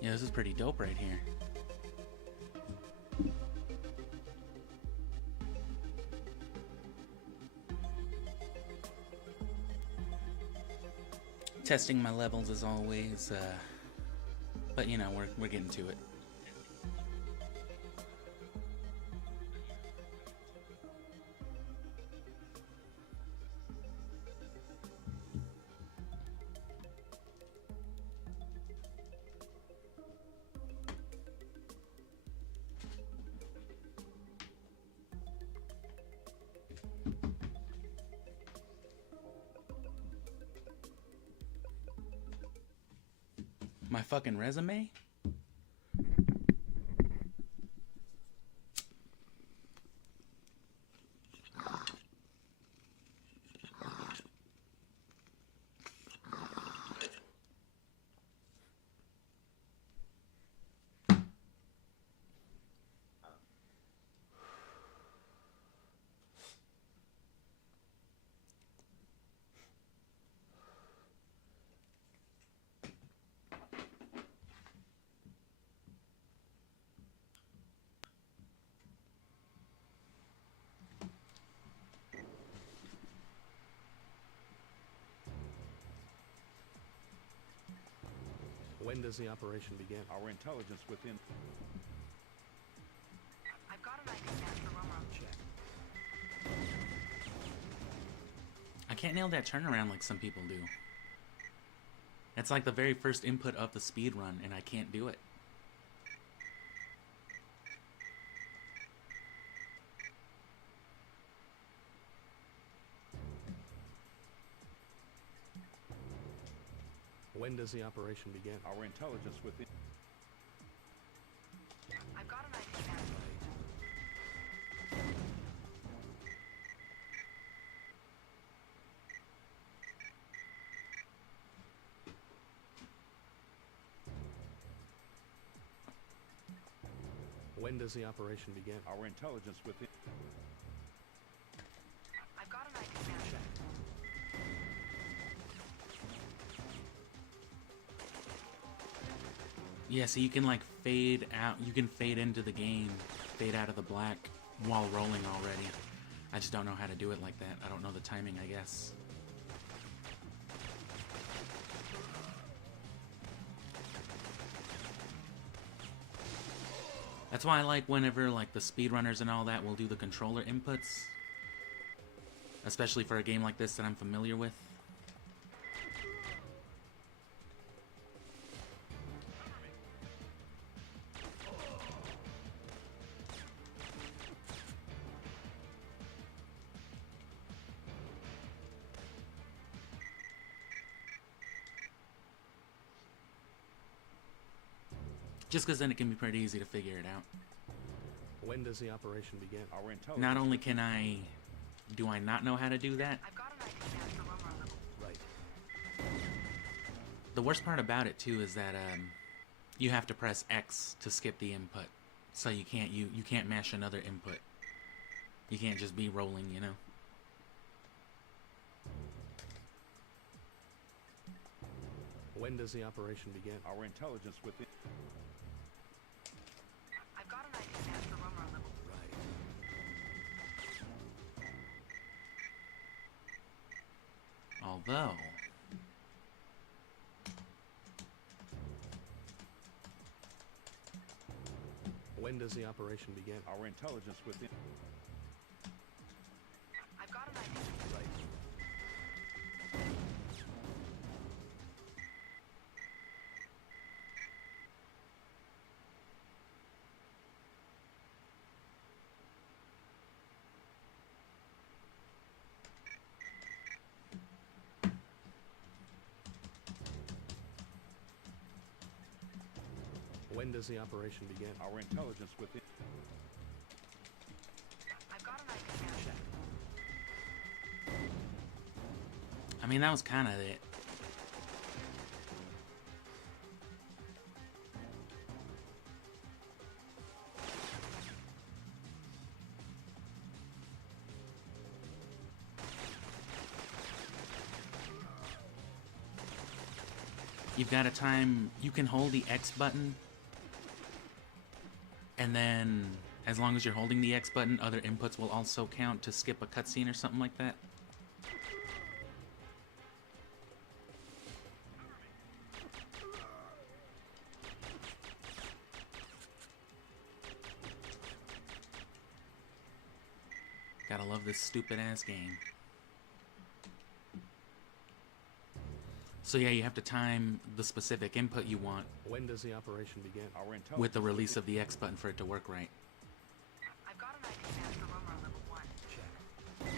Yeah, this is pretty dope right here. Testing my levels as always, but you know, we're getting to it. My fucking resume? When does the operation begin? Our intelligence within... I've got an idea for Romo. Check. I can't nail that turnaround like some people do. It's like the very first input of the speed run, and I can't do it. When does the operation begin? Our intelligence within... I've got an idea. When does the operation begin? Our intelligence within... I've got an idea. Check. Yeah, so you can like fade out, you can fade into the game, fade out of the black while rolling already. I just don't know how to do it like that. I don't know the timing, I guess. That's why I like whenever like the speedrunners and all that will do the controller inputs. Especially for a game like this that I'm familiar with. Just because then it can be pretty easy to figure it out. When does the operation begin? Our intelligence... Not only can I... Do I not know how to do that? I've got an idea for Romo. Right. The worst part about it, too, is that you have to press X to skip the input. So you can't mash another input. You can't just be rolling, you know? When does the operation begin? Our intelligence within... I've got an idea for Romo. Right. Although... When does the operation begin? Our intelligence within... I've got an idea. Right. When does the operation begin? Our intelligence within... I've got an idea. Check. I mean, that was kind of it. You've got a time, you can hold the X button, and then as long as you're holding the X button, other inputs will also count to skip a cutscene or something like that. Gotta love this stupid ass game. So yeah, you have to time the specific input you want When does the operation begin? Our intelligence with the release of the X button for it to work right. I've got an ID scan for room level 1. Check.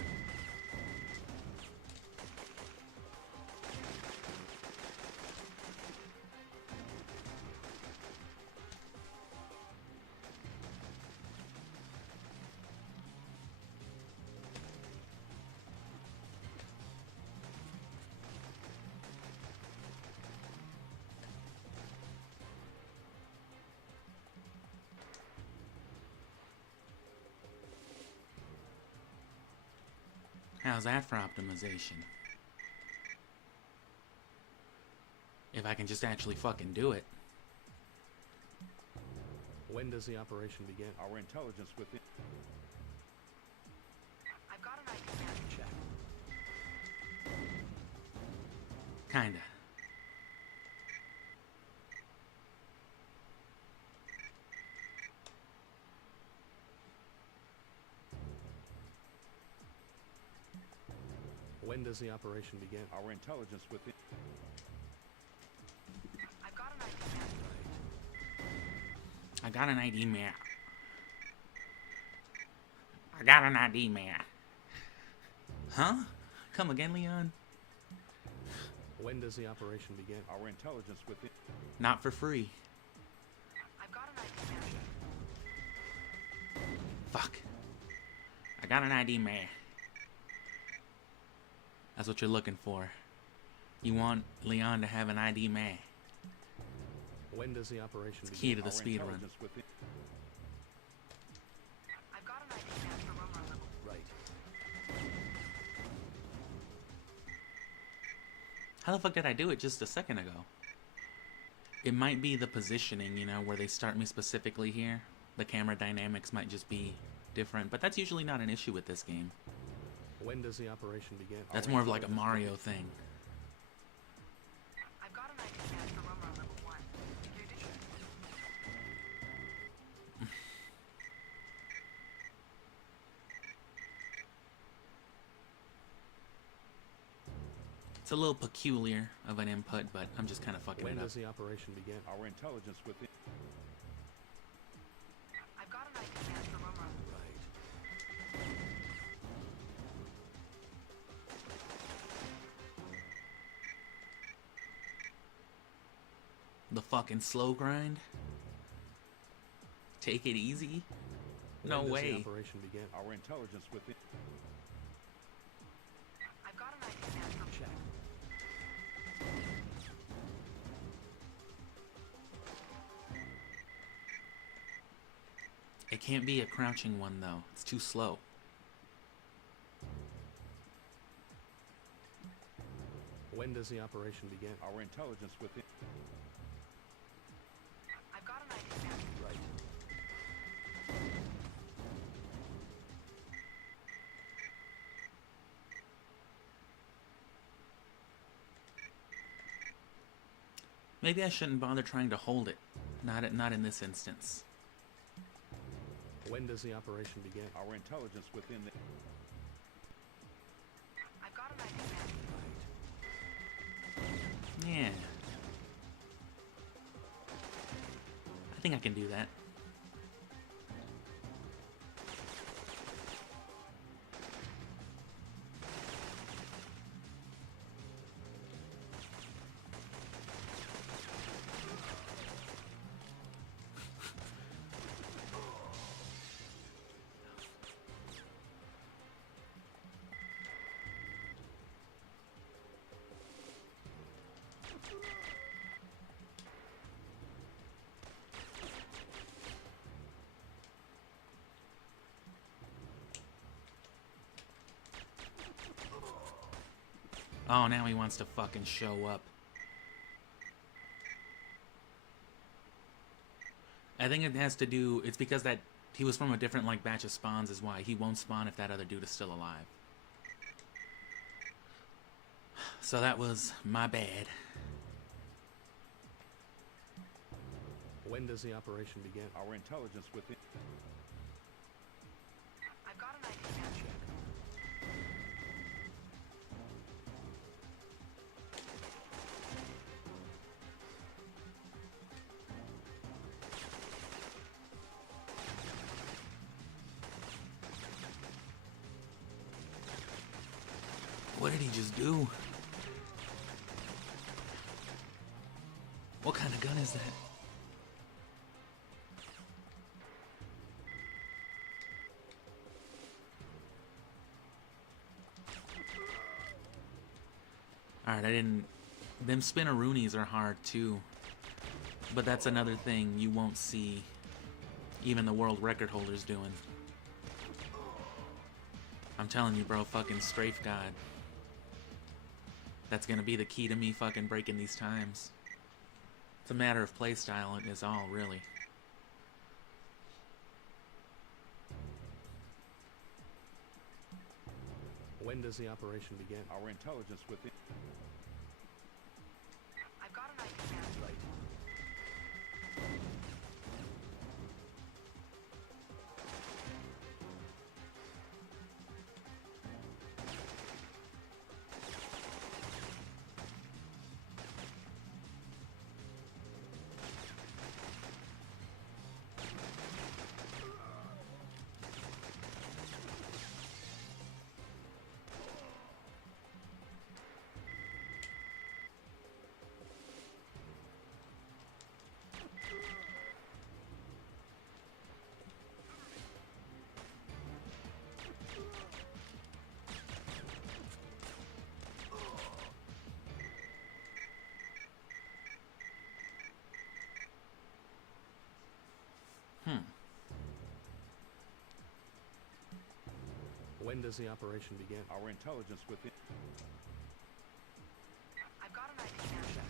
How's that for optimization? If I can just actually fucking do it. When does the operation begin? Our intelligence within. I've got an ID scan. Check. Kinda. When does the operation begin? Our intelligence within. I've got an ID scan. I got an ID, man. I got an ID, man. Huh? Come again, Leon? When does the operation begin? Our intelligence within. Not for free. I've got an ID scan. Fuck. I got an ID, man. That's what you're looking for. You want Leon to have an ID, man. When does the operation It's begin? key to the Our speed run. intelligence within. I've got an ID scan for room level. Right. How the fuck did I do it just a second ago? It might be the positioning, you know, where they start me specifically here. The camera dynamics might just be different, but that's usually not an issue with this game. When does the operation begin? That's more of like a Mario thing. I've got an ID scan for room level 1. You do. It's a little peculiar of an input, but I'm just kind of fucking When it up. does the operation begin? Our intelligence within. I've got an ID scan for room level. Right. The fucking slow grind? Take it easy? No When does the way. operation begin? Our intelligence within. I've got an ID scan for Check. It can't be a crouching one, though. It's too slow. When does the operation begin? Our intelligence within. I've got an ID scan. Right. Maybe I shouldn't bother trying to hold it. Not in this instance. When does the operation begin? Our intelligence within the. I've got an ID scan. Right. Yeah. I think I can do that. Oh, now he wants to fucking show up. I think it has to do. It's because that he was from a different like batch of spawns is why he won't spawn if that other dude is still alive. So that was my bad. When does the operation begin? Our intelligence within. I've got an idea. Check. What did he just do? What kind of gun is that? Alright, I didn't... Them spinneroonies are hard too. But that's another thing you won't see even the world record holders doing. I'm telling you, bro, fucking strafe god. That's gonna be the key to me fucking breaking these times. It's a matter of playstyle, it is all, really. When does the operation begin? Our intelligence within. I've got an idea. Right. When does the operation begin? Our intelligence within. I've got an idea.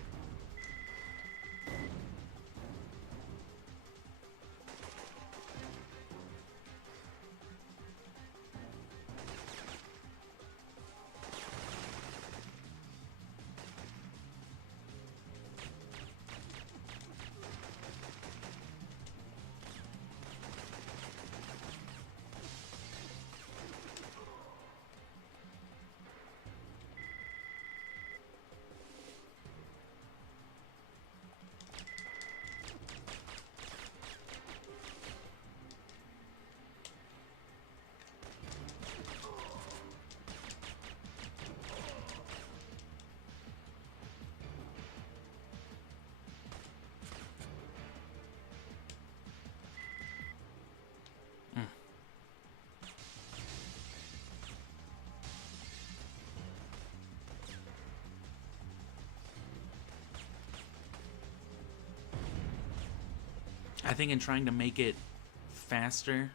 I think in trying to make it faster,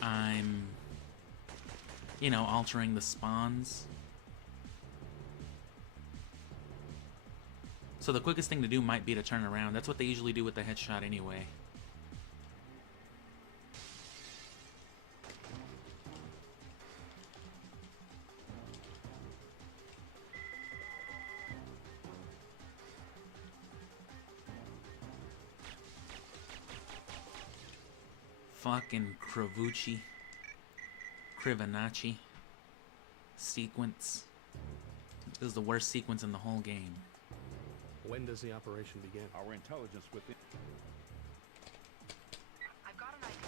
I'm, you know, altering the spawns. So the quickest thing to do might be to turn around. That's what they usually do with the headshot anyway. Fucking Krivanacci sequence. This is the worst sequence in the whole game. When does the operation begin? Our intelligence within. I've got an idea.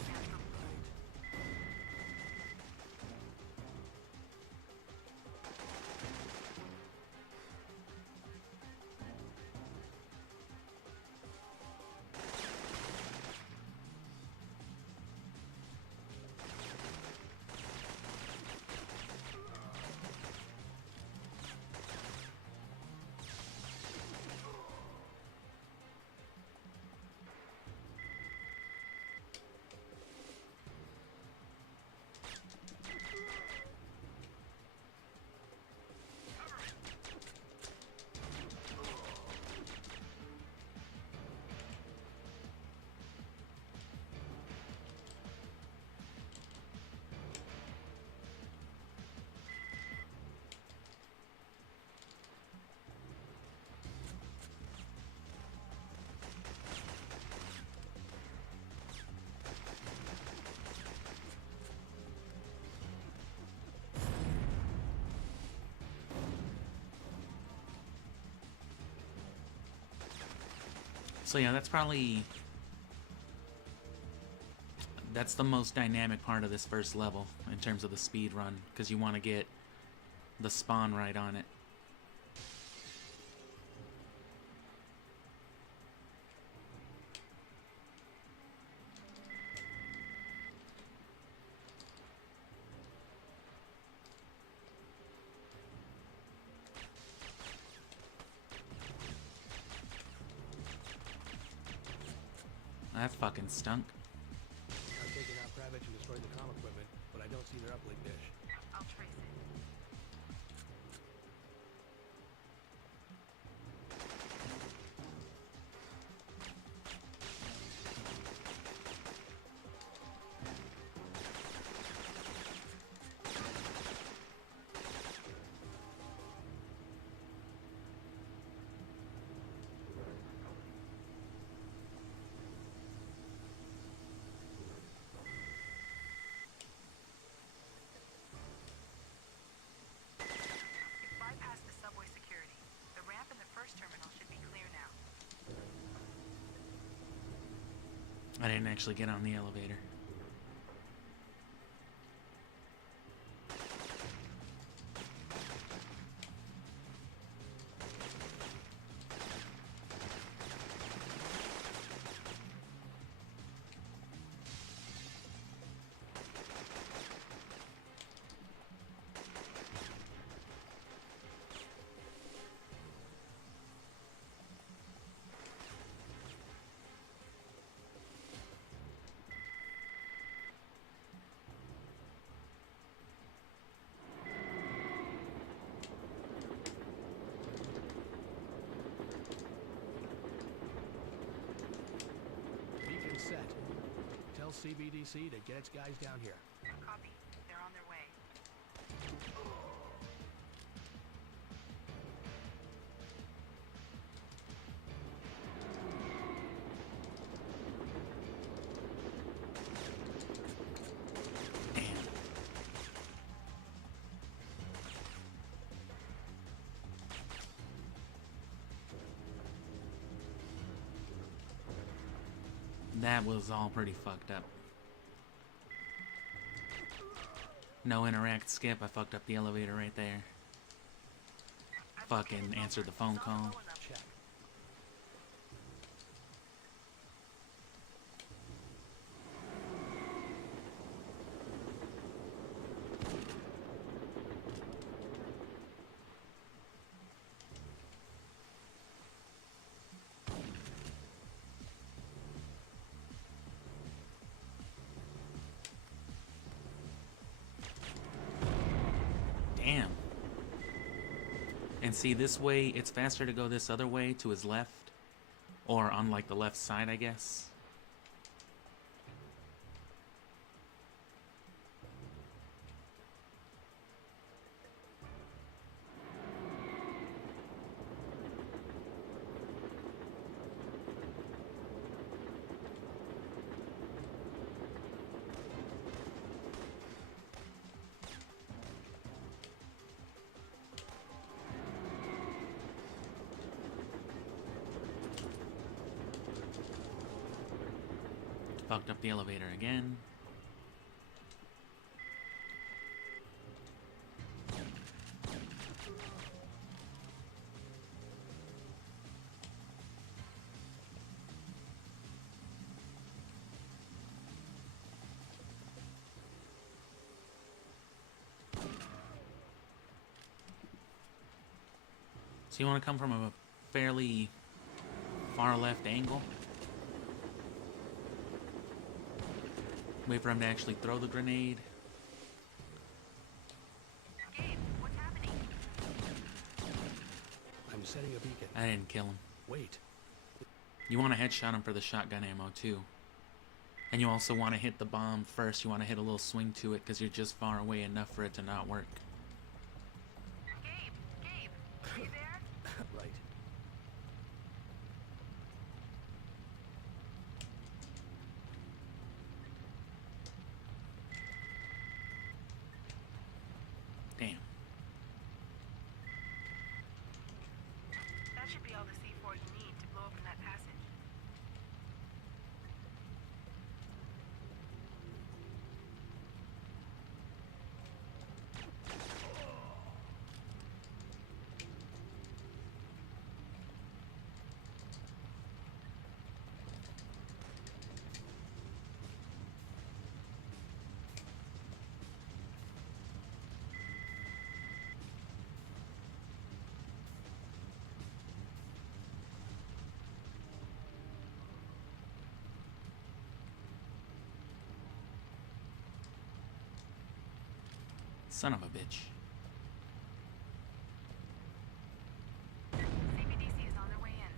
So yeah, that's the most dynamic part of this first level in terms of the speed run, because you want to get the spawn right on it. That fucking stunk. I've taken out Kravitz and destroyed the comm equipment, but I don't see their uplink dish. I'll trace it. You've bypassed the subway security. The ramp in the first terminal should be clear now. I didn't actually get on the elevator. Beacon set. Tell CBDC to get its guys down here. Copy. They're on their way. Damn. That was all pretty fucked up. No interact skip, I fucked up the elevator right there. Fucking answered the phone call. Check. Damn. And see, this way, it's faster to go this other way to his left. Or on, like, the left side, I guess. Fucked up the elevator again. So you want to come from a fairly far left angle? Wait for him to actually throw the grenade. Gabe, what's happening? I'm setting a beacon. I didn't kill him. Wait. You want to headshot him for the shotgun ammo too. And you also want to hit the bomb first. You want to hit a little swing to it because you're just far away enough for it to not work. Gabe, are you there? Right. Damn. That should be all the C4 you need to blow open that passage. Son of a bitch. CBDC is on their way in.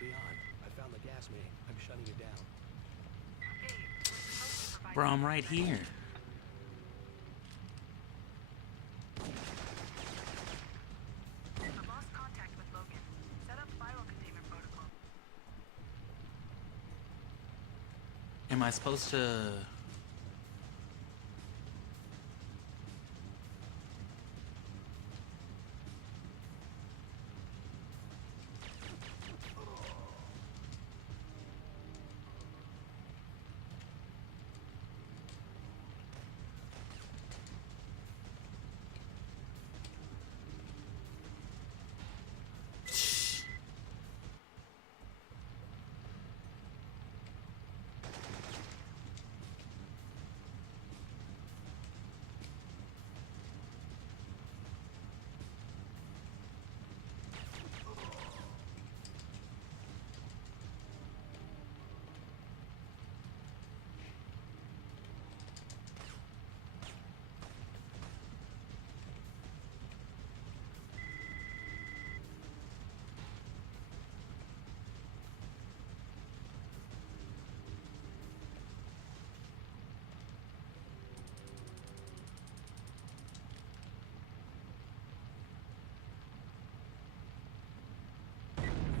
Leon, I found the gas main. I'm shutting it down. Dave, we're supposed to provide... Bro, I'm right here. I've lost contact with Logan. Set up viral containment protocol. Am I supposed to...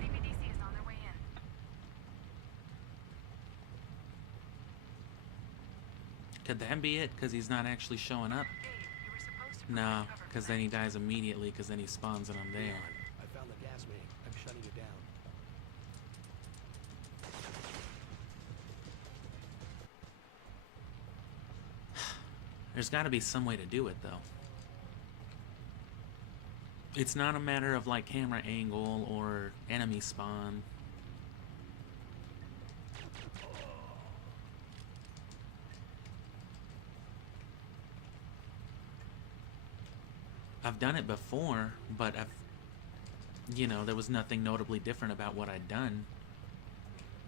CBDC is on their way in. Could that be it? Because he's not actually showing up? Dave, you were supposed to No, provide cover for because that. then he dies immediately, because then he spawns and I'm there. Leon, I found the gas main. I'm shutting it down. There's got to be some way to do it, though. It's not a matter of, like, camera angle or enemy spawn. I've done it before, but there was nothing notably different about what I'd done.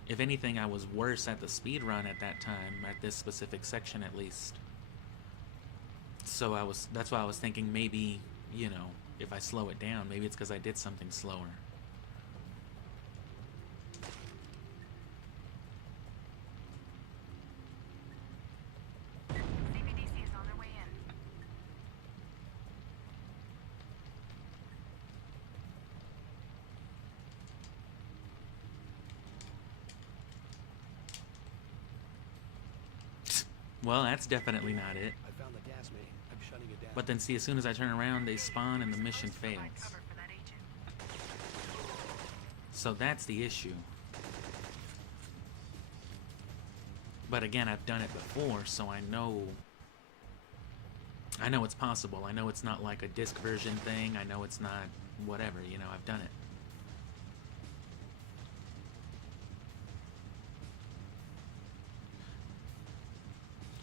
If anything, I was worse at the speed run at that time, at this specific section at least. So that's why I was thinking maybe, if I slow it down, maybe it's because I did something slower. CBDC is on their way in. Well, that's definitely not it. I found the gas main. I'm shutting it down. But then see, as soon as I turn around, they spawn and the mission Supposed to provide fails. cover for that agent. So that's the issue. But again, I've done it before, so I know it's possible. I know it's not like a disc version thing. I know it's not whatever, I've done it.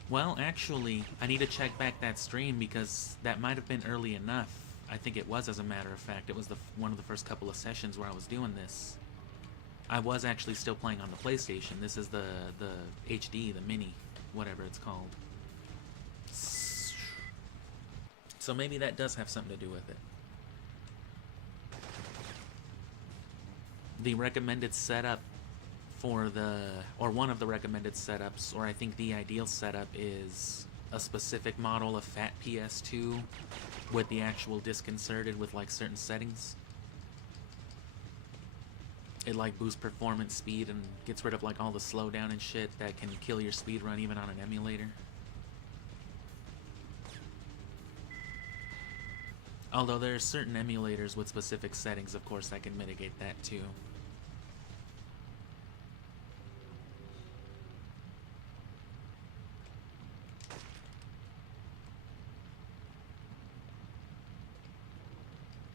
Well, actually, I need to check back that stream because that might have been early enough. I think it was, as a matter of fact. It was one of the first couple of sessions where I was doing this. I was actually still playing on the PlayStation. This is the HD, the mini, whatever it's called. So maybe that does have something to do with it. The recommended setup for one of the recommended setups, or I think the ideal setup, is a specific model of fat PS2 with the actual disc inserted with like certain settings. It like boosts performance, speed, and gets rid of like all the slowdown and shit that can kill your speed run even on an emulator. Although there are certain emulators with specific settings, of course, that can mitigate that too.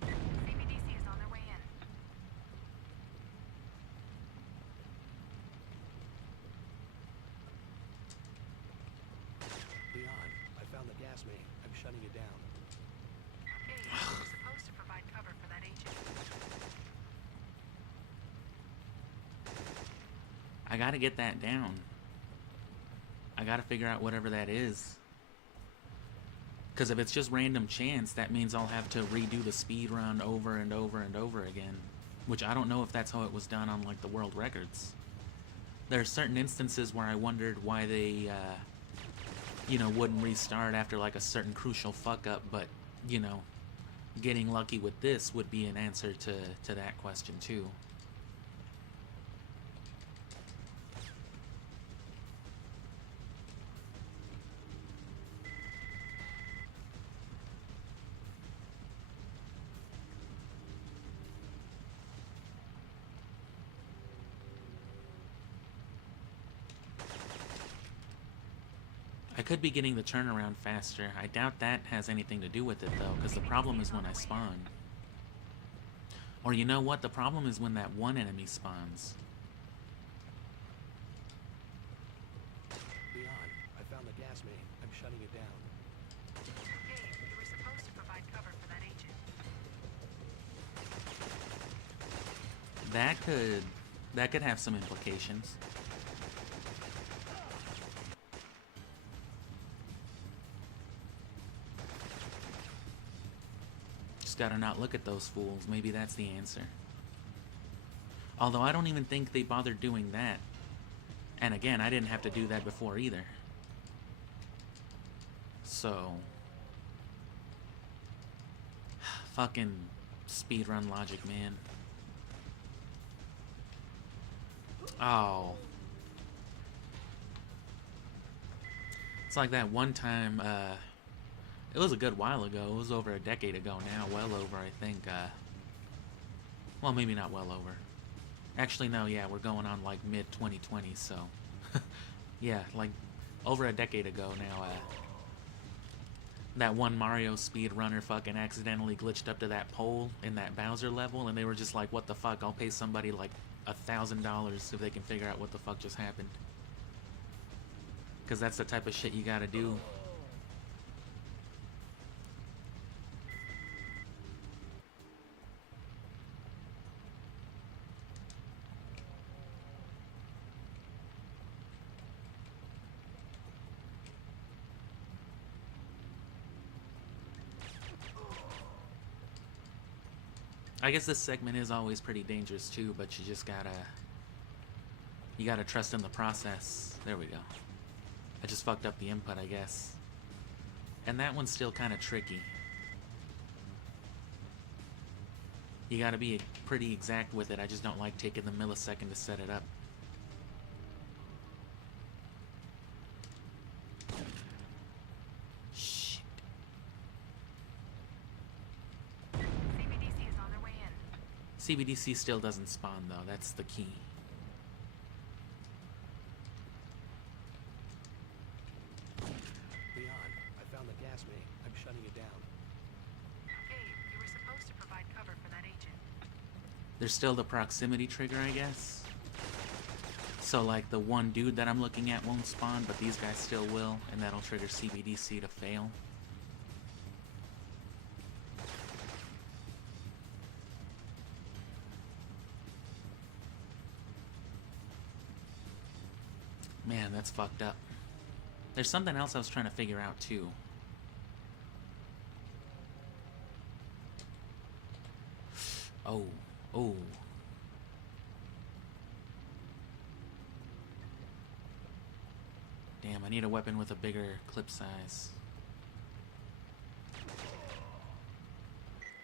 CBDC is on their way in. Leon, I found the gas main. I'm shutting it down. Dave, you were supposed to provide cover for that agent. I gotta get that down. I gotta figure out whatever that is. Because if it's just random chance, that means I'll have to redo the speed run over and over and over again. Which I don't know if that's how it was done on, like, the world records. There are certain instances where I wondered why they, you know, wouldn't restart after, like, a certain crucial fuck-up, but, you know, getting lucky with this would be an answer to that question, too. I could be getting the turnaround faster. I doubt that has anything to do with it, though, because the problem is when I spawn. Or you know what? The problem is when that one enemy spawns. Leon, I found the gas main. I'm shutting it down. Gabe, you were supposed to provide cover for that agent. That could have some implications. Just gotta not look at those fools. Maybe that's the answer. Although I don't even think they bothered doing that. And again, I didn't have to do that before either. So... fucking speedrun logic, man. Oh. It's like that one time, it was a good while ago. It was over a decade ago now. Well over, I think. Well, maybe not well over. Actually, no, yeah, we're going on like mid-2020, so... yeah, like over a decade ago now, that one Mario speedrunner fucking accidentally glitched up to that pole in that Bowser level, and they were just like, what the fuck, I'll pay somebody like $1,000 if they can figure out what the fuck just happened. Because that's the type of shit you gotta do. I guess this segment is always pretty dangerous too, but you just gotta... you gotta trust in the process. There we go. I just fucked up the input, I guess. And that one's still kind of tricky. You gotta be pretty exact with it. I just don't like taking the millisecond to set it up. Shit. CBDC is on their way in. CBDC still doesn't spawn though, that's the key. Leon, I found the gas main. I'm shutting it down. Gabe, you were supposed to provide cover for that agent. There's still the proximity trigger, I guess. So like the one dude that I'm looking at won't spawn, but these guys still will, and that'll trigger CBDC to fail. Man, that's fucked up. There's something else I was trying to figure out too. Oh, oh. Damn, I need a weapon with a bigger clip size.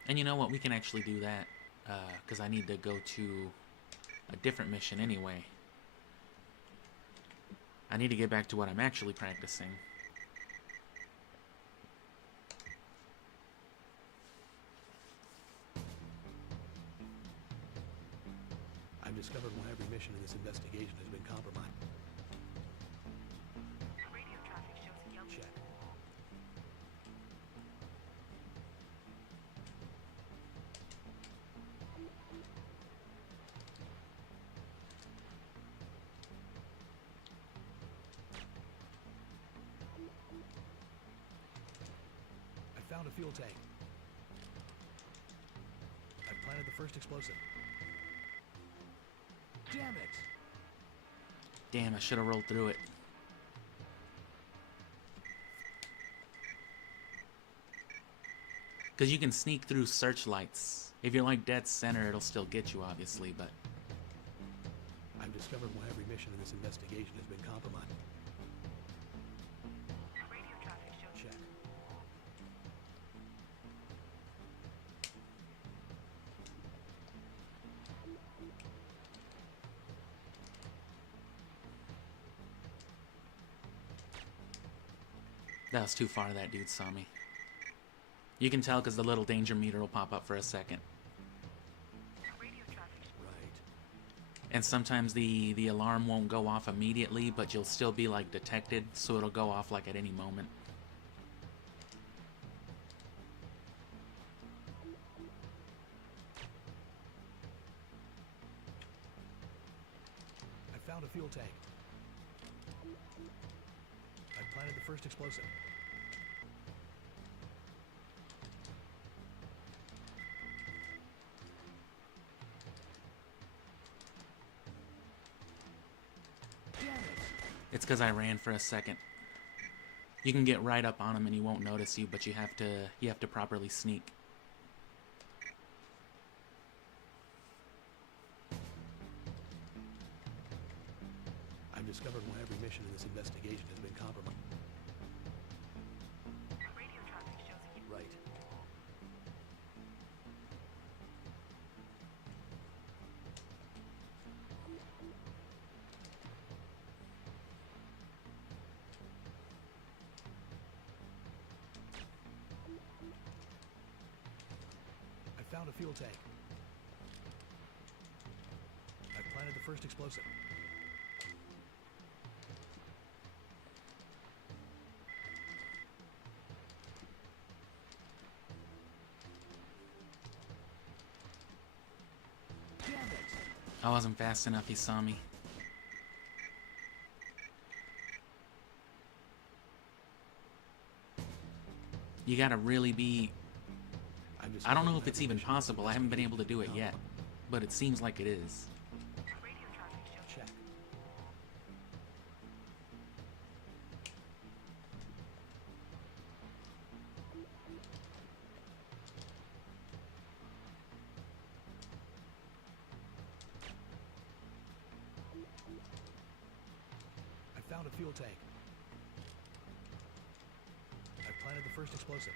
And you know what, we can actually do that, because I need to go to a different mission anyway. I need to get back to what I'm actually practicing. I've discovered why every mission in this investigation has been compromised. Radio traffic shows a yellow. Check. I found a fuel tank. I've planted the first explosive. Damn it! Damn, I should have rolled through it. Because you can sneak through searchlights. If you're like dead center, it'll still get you, obviously, but... I've discovered why every mission in this investigation has been compromised. Radio traffic shows. Check. That was too far, that dude saw me. You can tell because the little danger meter will pop up for a second. Radio traffic. Right. And sometimes the alarm won't go off immediately, but you'll still be like detected, so it'll go off like at any moment. I found a fuel tank. I planted the first explosive. Damn it! It's because I ran for a second. You can get right up on him and he won't notice you, but you have to properly sneak. I've discovered why every mission in this investigation has been compromised. Radio traffic shows you. Right. I found a fuel tank. I planted the first explosive. Damn it! I wasn't fast enough, he saw me. You gotta really be... I don't know if it's even possible, I haven't been able to do it yet. But it seems like it is. Radio traffic shows. Check. I found a fuel tank. I planted the first explosive.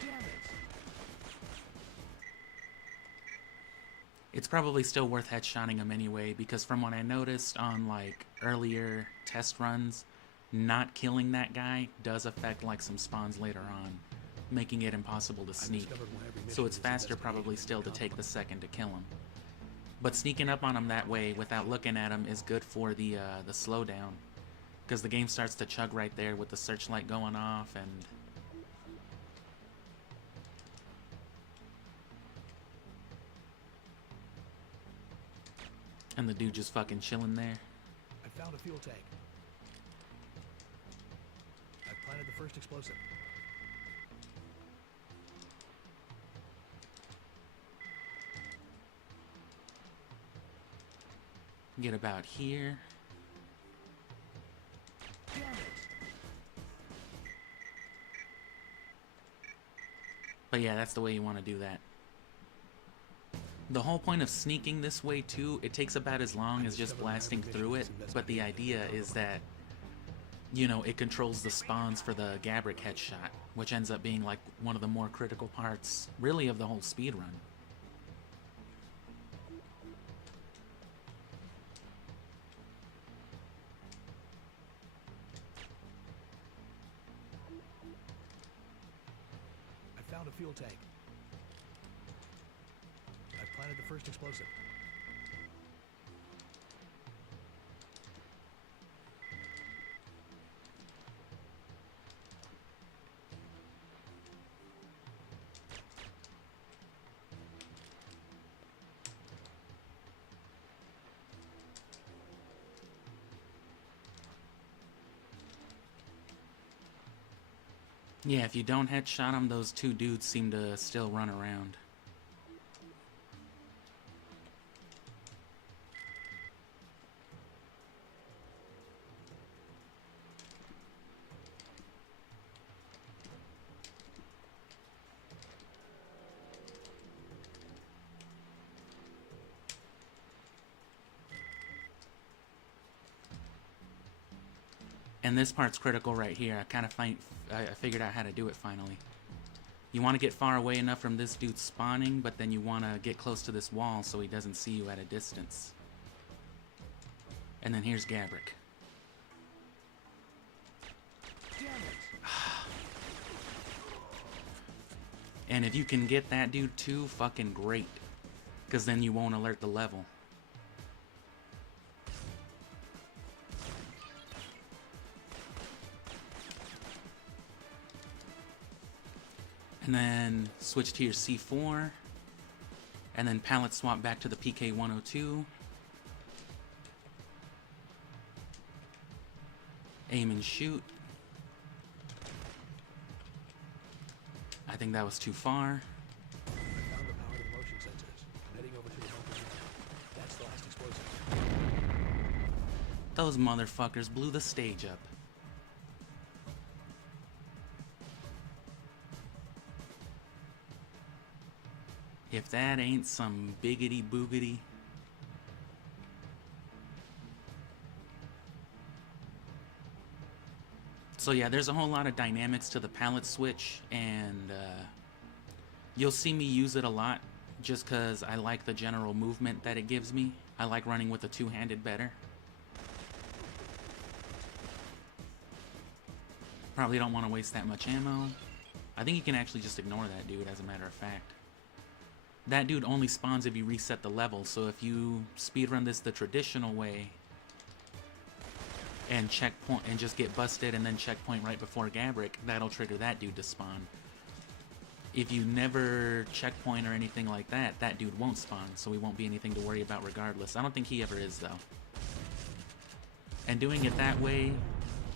Damn it! It's probably still worth headshotting him anyway, because from what I noticed on like earlier test runs, not killing that guy does affect like some spawns later on, making it impossible to sneak. So it's faster probably still to take the second to kill him. But sneaking up on him that way without looking at him is good for the slowdown, because the game starts to chug right there with the searchlight going off and the dude just fucking chilling there. I found a fuel tank. I planted the first explosive. Get about here. Damn it! But yeah, that's the way you want to do that. The whole point of sneaking this way too, it takes about as long as just blasting through it, but the idea is that, you know, it controls the spawns for the Gabrick headshot, which ends up being like one of the more critical parts, really, of the whole speed run. I found a fuel tank. I planted the first explosive. Yeah, if you don't headshot them, those two dudes seem to still run around. And this part's critical right here. I figured out how to do it finally. You want to get far away enough from this dude spawning, but then you want to get close to this wall so he doesn't see you at a distance. And then here's Gabrick. And if you can get that dude too, fucking great. Because then you won't alert the level. And then switch to your C4. And then palette swap back to the PK102. Aim and shoot. I think that was too far. I found the power to the motion sensors. I'm heading over to the bunker now. That's the last explosive. Those motherfuckers blew the stage up. If that ain't some biggity boogity. So yeah, there's a whole lot of dynamics to the palette switch, and you'll see me use it a lot just because I like the general movement that it gives me. I like running with a two-handed better. Probably don't want to waste that much ammo. I think you can actually just ignore that dude, as a matter of fact. That dude only spawns if you reset the level, so if you speedrun this the traditional way and checkpoint and just get busted and then checkpoint right before Gabrick, that'll trigger that dude to spawn. If you never checkpoint or anything like that, that dude won't spawn, so he won't be anything to worry about regardless. I don't think he ever is, though. And doing it that way,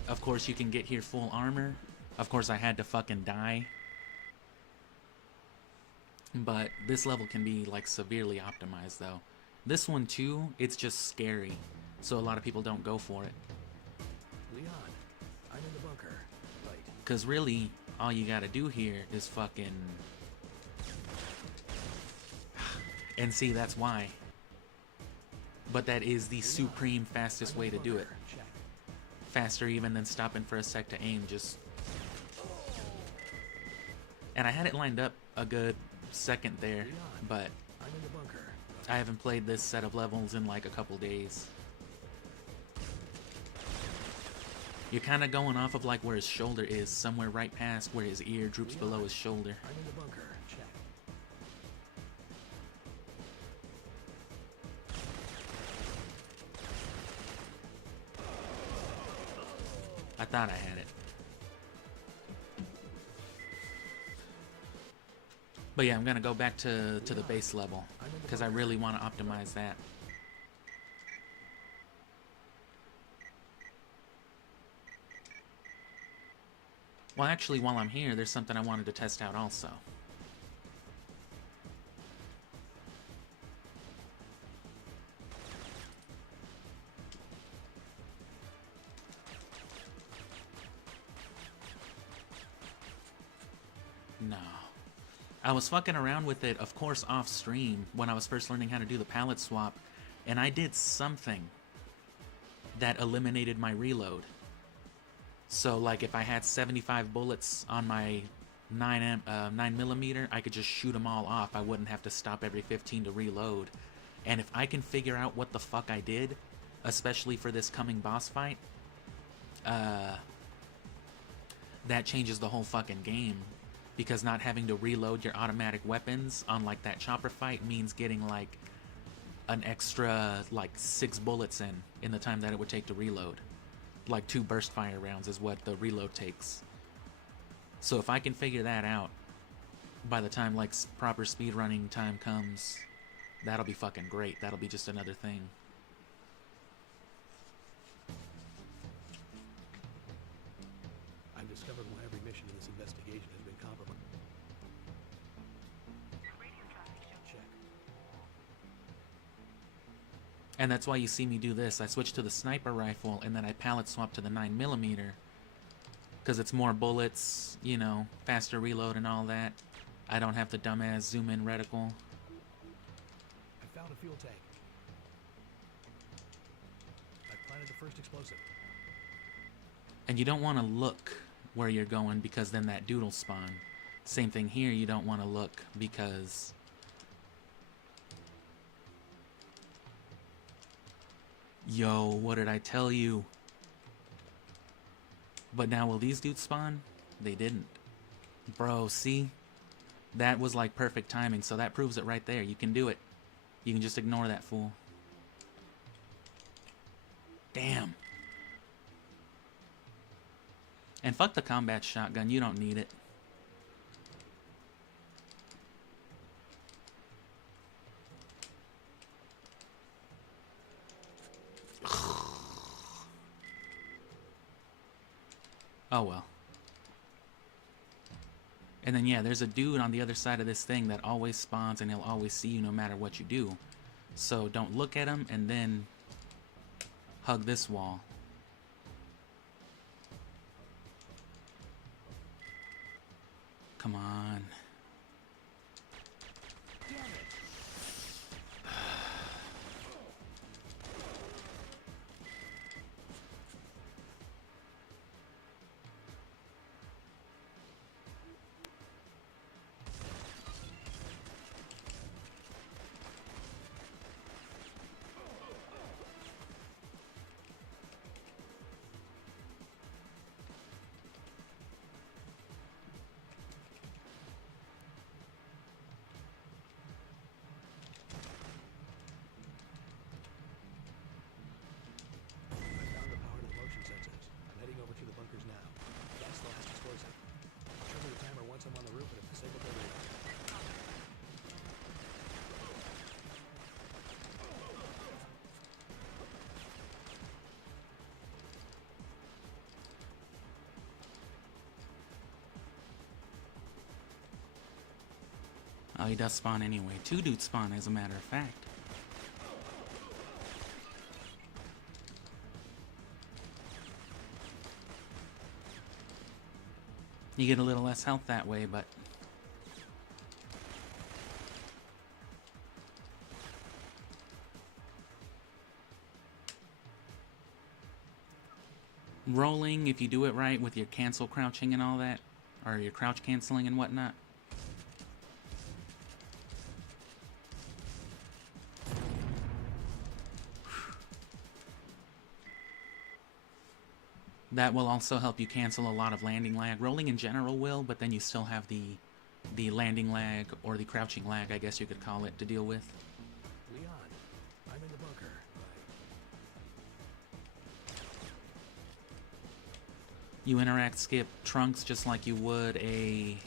of course you can get here full armor. Of course I had to fucking die. But this level can be like severely optimized though. This one too, it's just scary. So a lot of people don't go for it. Leon, I'm in the bunker. Right. Cause really, all you gotta do here is fucking... And see, that's why. But that is the supreme fastest way to do it. Check. Faster even than stopping for a sec to aim, just... And I had it lined up a good second there, but I'm in the bunker. I haven't played this set of levels in like a couple days. You're kind of going off of like where his shoulder is, somewhere right past where his ear droops below his shoulder. I'm in the bunker. Check. I thought I had it. But yeah, I'm gonna go back to the base level because I really want to optimize that. Well, actually, while I'm here, there's something I wanted to test out also. No. I was fucking around with it, of course, off stream when I was first learning how to do the palette swap, and I did something that eliminated my reload. So, like, if I had 75 bullets on my 9mm, I could just shoot them all off. I wouldn't have to stop every 15 to reload. And if I can figure out what the fuck I did, especially for this coming boss fight, that changes the whole fucking game. Because not having to reload your automatic weapons on like that chopper fight means getting like an extra like 6 bullets in the time that it would take to reload. Like 2 burst fire rounds is what the reload takes. So if I can figure that out by the time like proper speedrunning time comes, that'll be fucking great. That'll be just another thing. I've discovered why every mission mission in this investigation has been compromised. Radio traffic shows. Check. And that's why you see me do this. I switch to the sniper rifle, and then I pallet swap to the 9mm. Because it's more bullets, you know, faster reload and all that. I don't have the dumbass zoom-in reticle. I found a fuel tank. I've planted the first explosive. And you don't want to look where you're going, because then that dude will spawn. Same thing here, you don't want to look because... Yo, what did I tell you? But now will these dudes spawn? They didn't. Bro, see? That was like perfect timing, so that proves it right there. You can do it. You can just ignore that fool. Damn. And fuck the combat shotgun, you don't need it. Oh well. And then yeah, there's a dude on the other side of this thing that always spawns, and he'll always see you no matter what you do. So don't look at him and then hug this wall. Come on. Oh, he does spawn anyway. Two dudes spawn, as a matter of fact. You get a little less health that way, but... rolling, if you do it right with your cancel crouching and all that, or your crouch canceling and whatnot. That will also help you cancel a lot of landing lag. Rolling in general will, but then you still have the landing lag, or the crouching lag, I guess you could call it, to deal with. Leon, I'm in the bunker. You interact skip trunks just like you would a...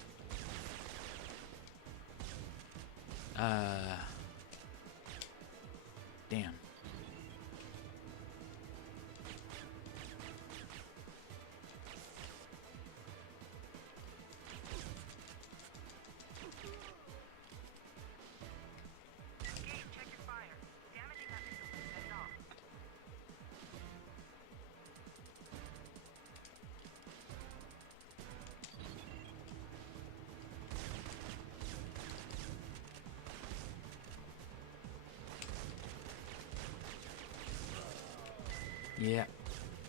Damn. Check your fire. Damaging that missile will set it off. Yeah.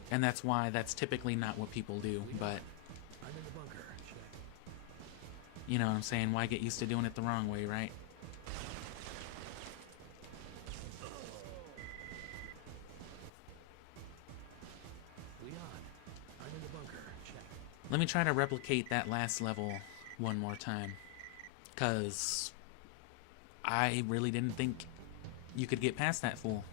And that's why that's typically not what people do, but... I'm in the bunker. Check. You know what I'm saying? Why get used to doing it the wrong way, right? Leon, I'm in the bunker. Check. Let me try to replicate that last level one more time. Because I really didn't think you could get past that fool.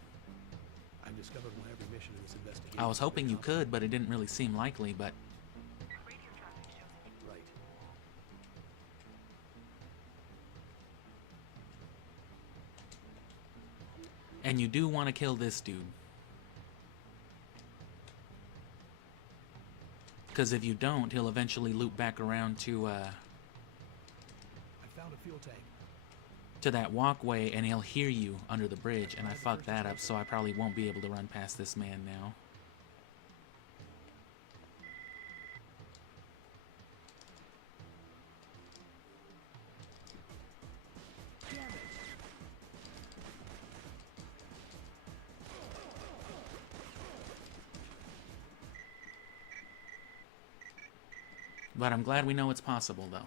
I've discovered why every mission in this investigation. I was hoping you could, but it didn't really seem likely, but... Radio traffic shows. Right. And you do want to kill this dude. Because if you don't, he'll eventually loop back around to I found a fuel tank. that walkway, and he'll hear you under the bridge, and I fucked that up, so I probably won't be able to run past this man now. Damn it! But I'm glad we know it's possible, though.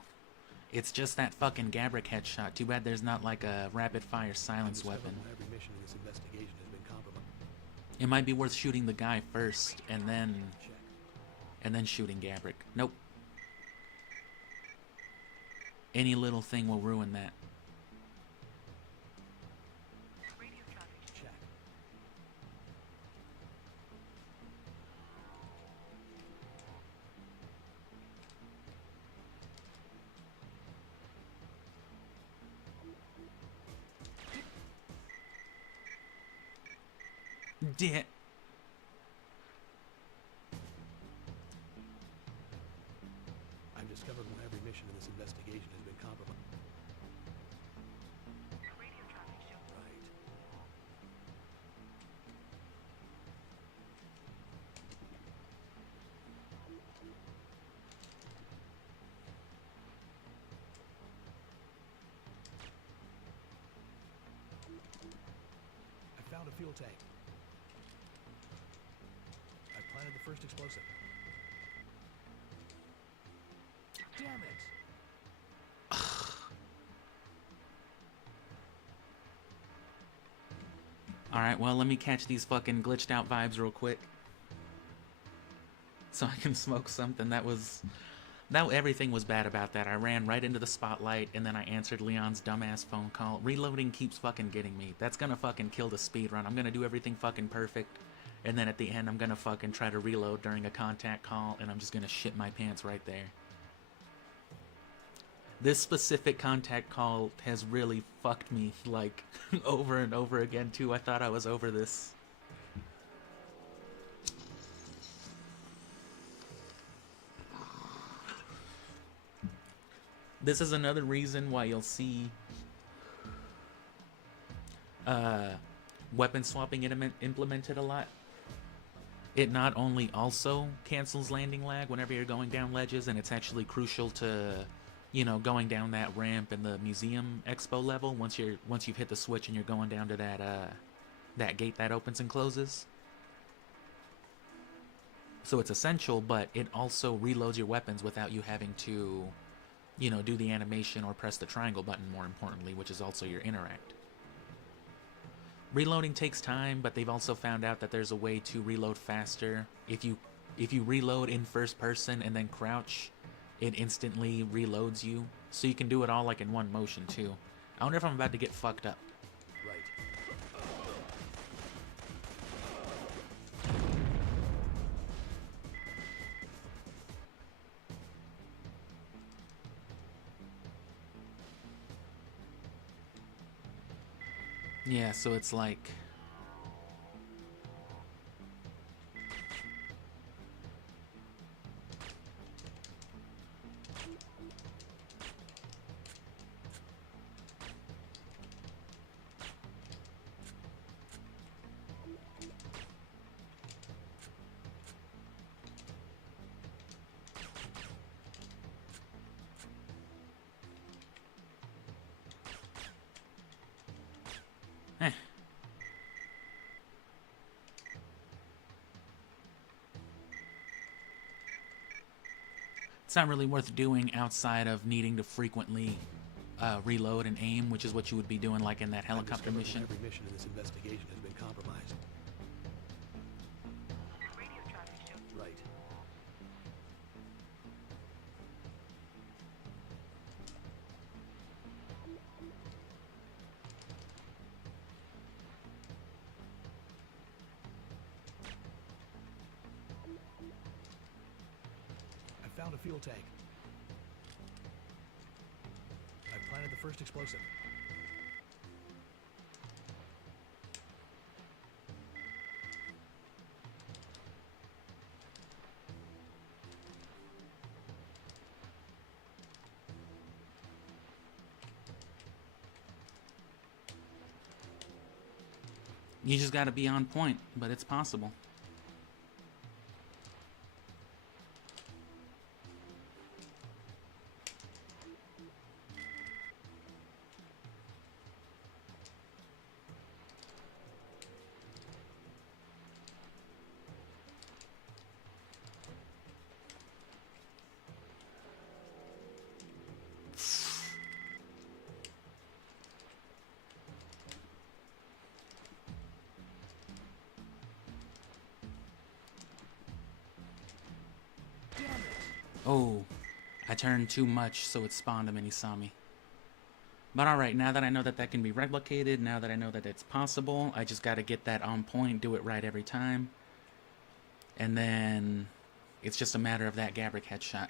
It's just that fucking Gabrick headshot. Too bad there's not like a rapid-fire silence weapon. Every mission in this investigation has been compromised. It might be worth shooting the guy first, and then Check. shooting Gabrick. Nope. Any little thing will ruin that. Radio traffic. Check. Damn. I've discovered why every mission in this investigation has been compromised. Radio traffic show. Right. I found a fuel tank. I planted the first explosive. Damn it! Alright, well, let me catch these fucking glitched out vibes real quick. So I can smoke something. Everything was bad about that. I ran right into the spotlight, and then I answered Leon's dumbass phone call. Reloading keeps fucking getting me. That's gonna fucking kill the speed run. I'm gonna do everything fucking perfect, and then at the end I'm gonna fucking try to reload during a contact call, and I'm just gonna shit my pants right there. This specific contact call has really fucked me, like, over and over again, too. I thought I was over this. This is another reason why you'll see weapon swapping implemented a lot. It not only also cancels landing lag whenever you're going down ledges, and it's actually crucial to, you know, going down that ramp in the museum expo level once you've hit the switch and you're going down to that gate that opens and closes. So it's essential, but it also reloads your weapons without you having to, you know, do the animation or press the triangle button, more importantly, which is also your interact. Reloading takes time, but they've also found out that there's a way to reload faster. If you reload in first person and then crouch, it instantly reloads you. So you can do it all like in one motion too. I wonder if I'm about to get fucked up. Right. Yeah, so it's like... It's not really worth doing outside of needing to frequently reload and aim, which is what you would be doing like in that helicopter I've mission. discovered why every mission in this investigation has been compromised. Radio traffic show. Right. I found a fuel tank. I planted the first explosive. You just gotta be on point, but it's possible. Oh, I turned too much, so it spawned him and he saw me. But alright, now that I know that that can be replicated, now that I know that it's possible, I just gotta get that on point, do it right every time. And then it's just a matter of that Gabrick headshot.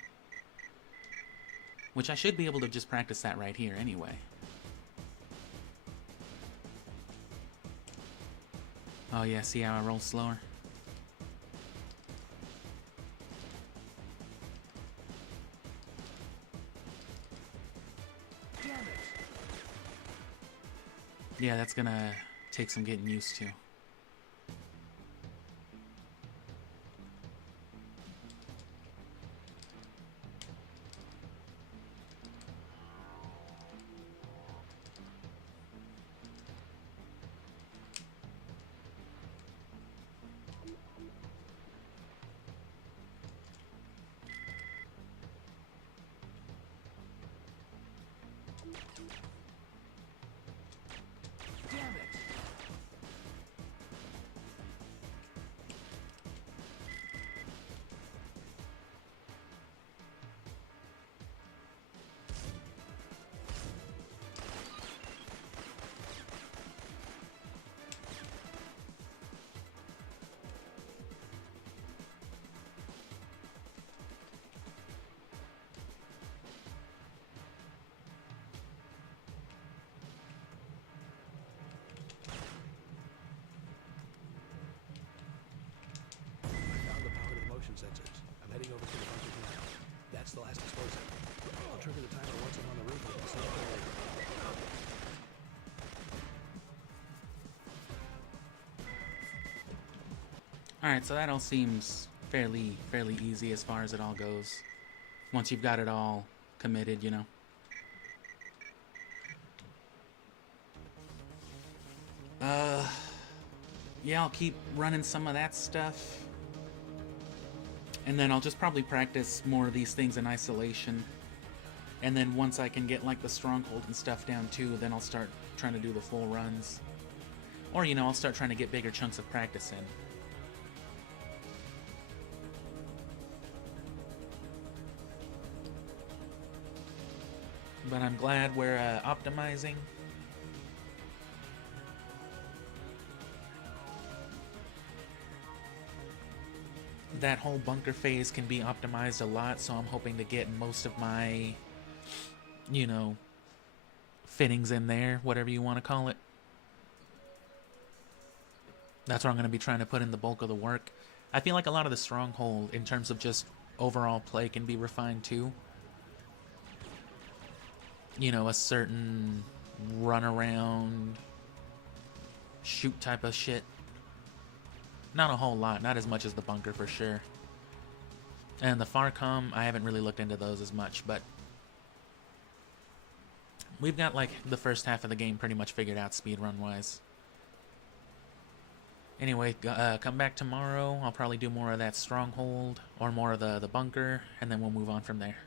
Which I should be able to just practice that right here anyway. Oh yeah, see how I roll slower? Yeah, that's gonna take some getting used to. Sensors. I'm heading over to the bunker now. That's the last explosive. I'll trigger the timer once I'm on the roof. And see you later. Alright, so that all seems fairly easy as far as it all goes. Once you've got it all committed, you know. Yeah, I'll keep running some of that stuff. And then I'll just probably practice more of these things in isolation. And then once I can get like the stronghold and stuff down too, then I'll start trying to do the full runs. Or, you know, I'll start trying to get bigger chunks of practice in. But I'm glad we're optimizing. That whole bunker phase can be optimized a lot, so I'm hoping to get most of my, you know, fittings in there, whatever you want to call it. That's where I'm going to be trying to put in the bulk of the work. I feel like a lot of the stronghold, in terms of just overall play, can be refined too. You know, a certain run around, shoot type of shit. Not a whole lot, not as much as the bunker for sure. And the Farcom, I haven't really looked into those as much, but we've got like the first half of the game pretty much figured out speedrun wise. Anyway, come back tomorrow. I'll probably do more of that stronghold or more of the bunker, and then we'll move on from there.